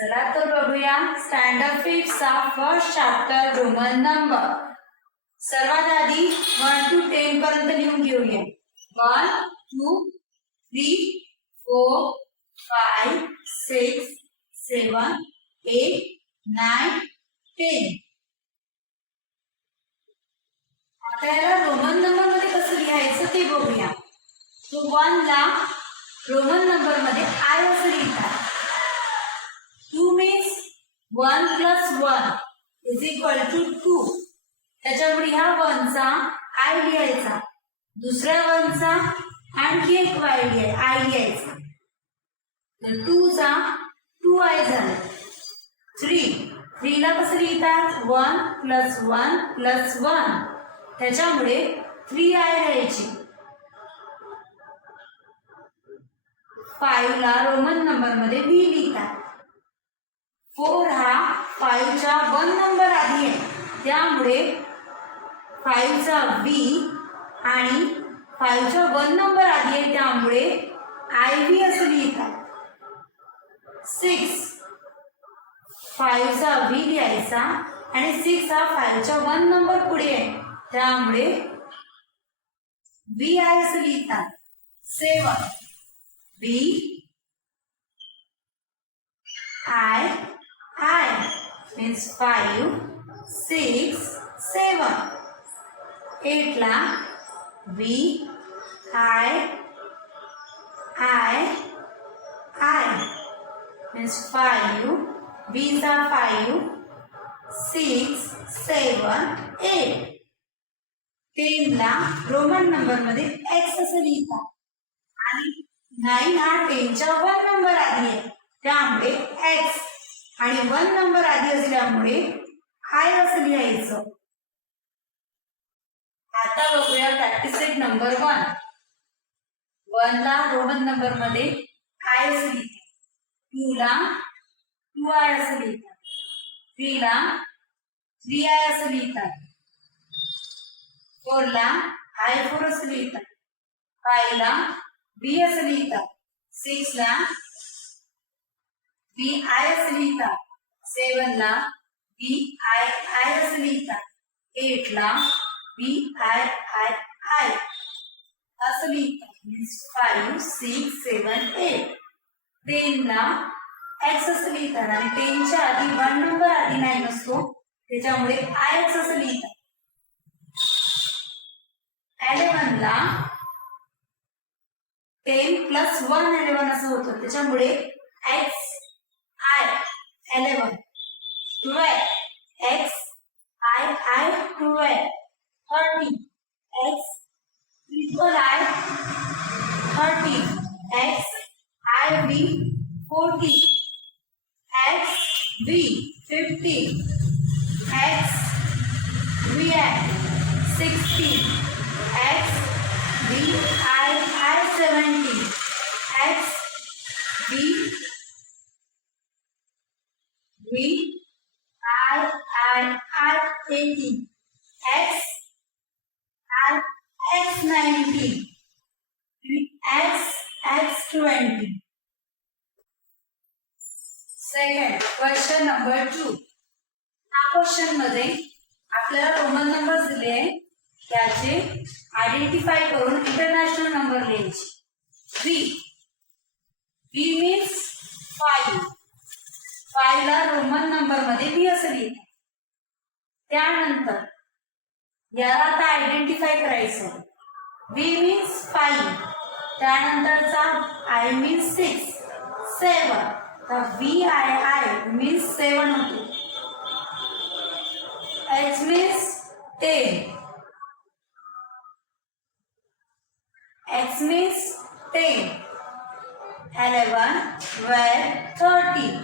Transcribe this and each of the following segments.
चला तर बघूया स्टँडर्ड 5 चा फर्स्ट चॅप्टर रोमन नंबर. सर्वात आधी 1 to 10 पर्यंत लिहून घेऊया. 1 2 3 4 5 6 7 8 9 10. आता याला रोमन नंबर मध्ये कसं लिहायचं ते बघूया. तो 1 ला रोमन नंबर मध्ये आय असं लिहितात. 2 means 1 plus 1 is equal to 2. त्याच्यामुळे ह्या 1 चा आय लिहायचा, दुसऱ्या 1 चा आणखी एक आय लिहायचा. तर 2 चा 2i झाला. 3 ला कसं लिहितात 1 plus 1 plus 1. त्याच्यामुळे 3i लिहायची. 5 ला रोमन नंबर मध्ये v लिहितात. 4 हा 5 च्या 1 नंबर आधी आहे, त्यामुळे 5 चा v आणि 5 च्या 1 नंबर आधी आहे, त्यामुळे iv असं लिहितात. 6 5 चा v लिहायचा आणि 6 हा 5 च्या 1 नंबर पुढे आहे, त्यामुळे vi असं लिहितात. 7 v I means 5 6 7. 8 ला v I means 5 v चा 5 6 7 8. 10 ला रोमन नंबर मध्ये x असं लिहितात आणि 9 हा 10 च्या 1 नंबर आधी आहे, त्यामुळे x आणि 1 नंबर आधी असल्यामुळे आय असं लिहायचं. आता बघूया प्रॅक्टिस सेट नंबर 1. 1 ला रोमन नंबर मध्ये आय असं लिहितात. 2 ला 2i असं लिहितात. 3 ला 3i असं लिहितात. 4 ला i4 असं लिहितात. 5 ला v असं लिहितात. 6 ला vi असं लिहितात. 7 ला vi असं लिहितात. 8 ला vi असं लिहितात. 5 6 7 8. 10 ला x असं लिहितात आणि 10 च्या आधी 1 नंबर आधी नाही नसतो, त्याच्यामुळे ix असं लिहितात. 11 ला 10 plus 1 11 असं होतं, त्याच्यामुळे x I 11. 12 x I 12. 30 x triple I 30. x IV 40. x v 50. x vi 60. x v I 70. x v I 80. x 90. x 20. Second question number 2. या क्वेश्चन मध्ये आपल्याला रोमन नंबर दिले आहे, त्याचे आयडेंटिफाय करून इंटरनॅशनल नंबर लिहायचे. v means 5. 5 ला Roman number मध्ये v असं लिहितात. त्यानंतर याला आता आयडेंटिफाय करायचं. v means 5. त्यानंतरचा I means 6 7. तर vi means 7 होतो. h means 10. x means 10. 11 12 30.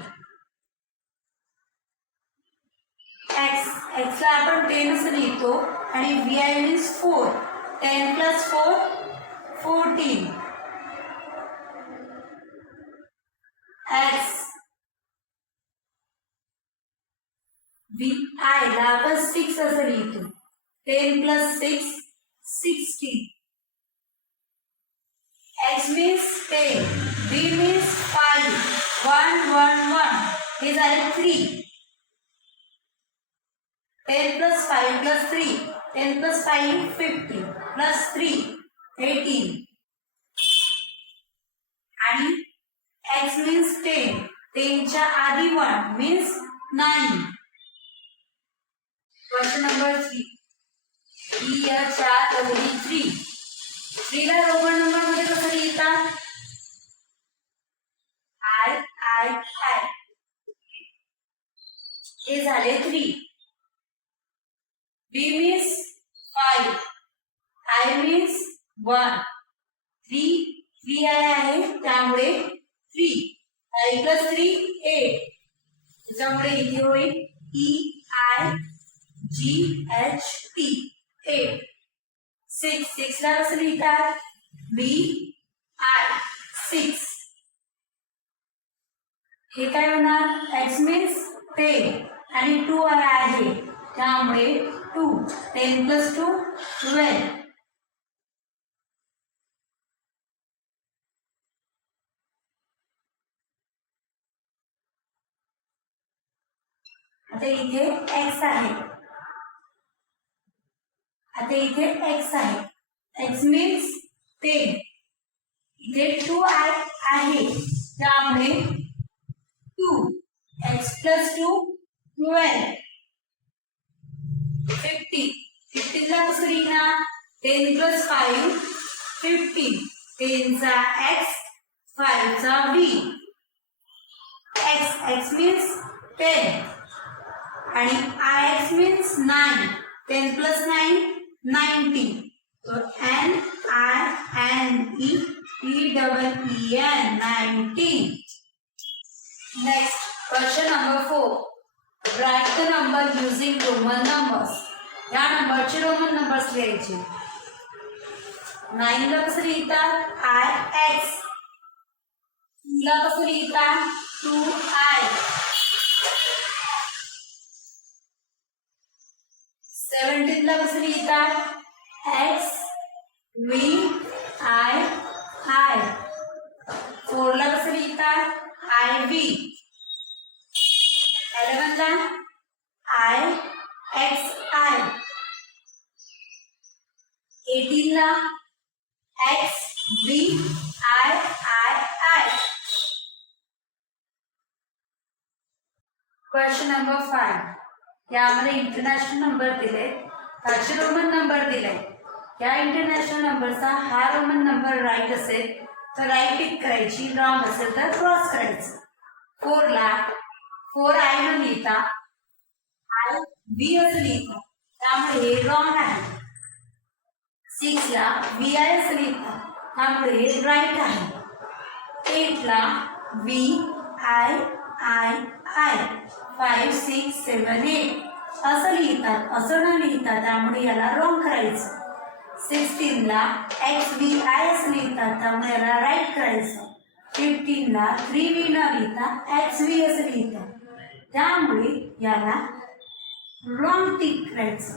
x ला आपण 10 असं लिहितो आणि vi means 4. 10 plus 4 14. x vi ला आपण 6 असं लिहितो. 10 plus 6 16. X means 10, B means 5, 1, 1, 1. हे झाले 3. 10 + 5 + 3. 10 + 5 15 + 3 18. आणि x means 10. 10 च्या आधी 1 means 9. Question number 3. Here 4 + 3. 3 ला रोमन नंबर मध्ये कसं लिहितात? I. हे झाले 3. B means 5. I means 1. 3 आहे त्यामुळे 3. 5 + 3 8. त्याच्यामुळे इथे होईल EIGHT 8. 6 ला कसं लिहितात? BI 6. हे काय होणार? X means 10 आणि 2 आहे त्यामुळे 2. 10 + 2 12. आता इथे x आहे. x means 10. इथे 2 आहे त्यामुळे 2. x + 2 12. 50. 15 ला कसं लिहिणार? 10 + 5 15. 10 चा x 5 चा b. x means 10 आणि ix means 9. 10 + 9 90. So NINEEEN 19. Next, question number 4. Write the number using Roman numbers. या नंबरचे रोमन नंबर्स लिहायचे. 9 ला कसं लिहितात? IX. 2 ला कसं लिहितात? 2I. 17 ला कसं लिहितात? XVI. 4 ला कसं लिहितात? IV. 11 ला IXI. 18 ला XVIII. Question number 5. यामध्ये इंटरनॅशनल नंबर दिले, त्याचे रोमन नंबर दिले. या इंटरनॅशनल नंबरचा हा रोमन नंबर राईट असेल तर राईट टिक करायची, रॉंग असेल तर क्रॉस करायचं. 4 ला 4I न लिहिता IB असं लिहितात त्यामुळे हे रॉंग आहे. 6 ला VI असं लिहितात त्यामुळे हे राईट आहे. 8 ला VIII 5 6 7 8 असं लिहितात, असं न लिहिता त्यामुळे याला रॉंग करायचं. 16 ला XVI असं लिहितात त्यामुळे याला राईट करायचं. 15 ला 3V न लिहिता XV असं लिहितात त्यामुळे याला रॉंग टिक करायचं.